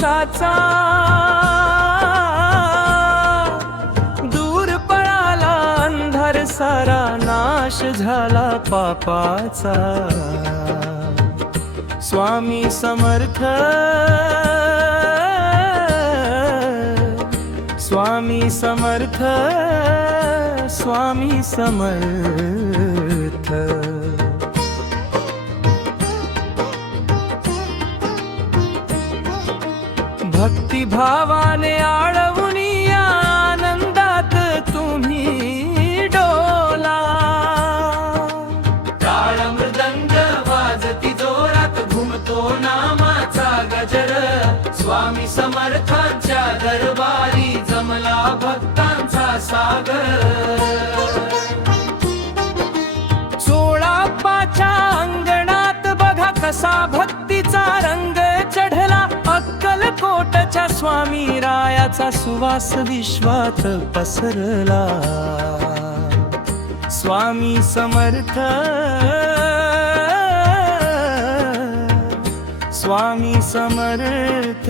दोषाचा दूर पळाला अंधार सारा, नाश झाला पापाचा। स्वामी समर्थ, स्वामी समर्थ, स्वामी समर्थ। भक्तिभावाने आळवूनी आनंदात तुम्ही डोला। टाळ मृदंग वाजती जोरात, घुमतो नामाचा गजर। स्वामी समर्थांच्या दरबारी जमला भक्तांचा सागर। 16 अंगणात बघा कसा भक्तीचा रंग चढला। अक्कलकोटच्या स्वामी रायाचा सुवास विश्वात पसरला। स्वामी समर्थ, स्वामी समर्थ।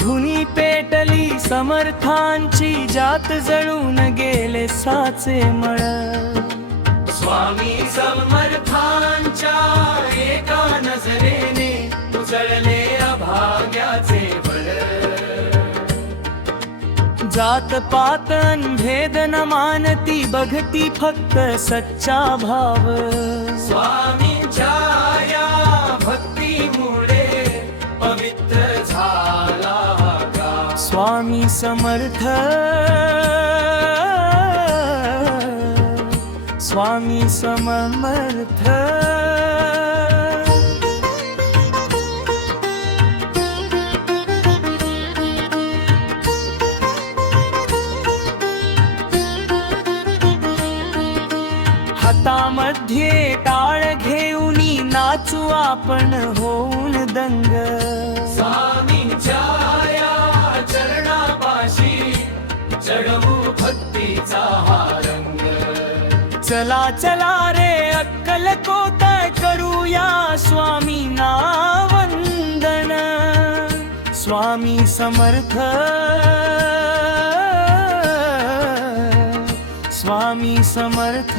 धुनी पेटली समर्थांची, जात जळून गेले साचे मळ। स्वामी समर्थांच्या एका नजरेने उजळले अभाग्याचे बळ। जात पात भेद न मानती, बघती फक्त सच्चा भाव। स्वामींच्या या भक्तीमुळे पवित्र झाला गाव। स्वामी समर्थ, स्वामी समर्थ। हातामध्ये टाळ घेऊनी नाचू आपण होऊन दंग। स्वामींच्या या चरणापाशी चढवू भक्तीचा हा रंग। चला चला रे अक्कलकोट, करूया स्वामींना वंदन। स्वामी समर्थ, स्वामी समर्थ।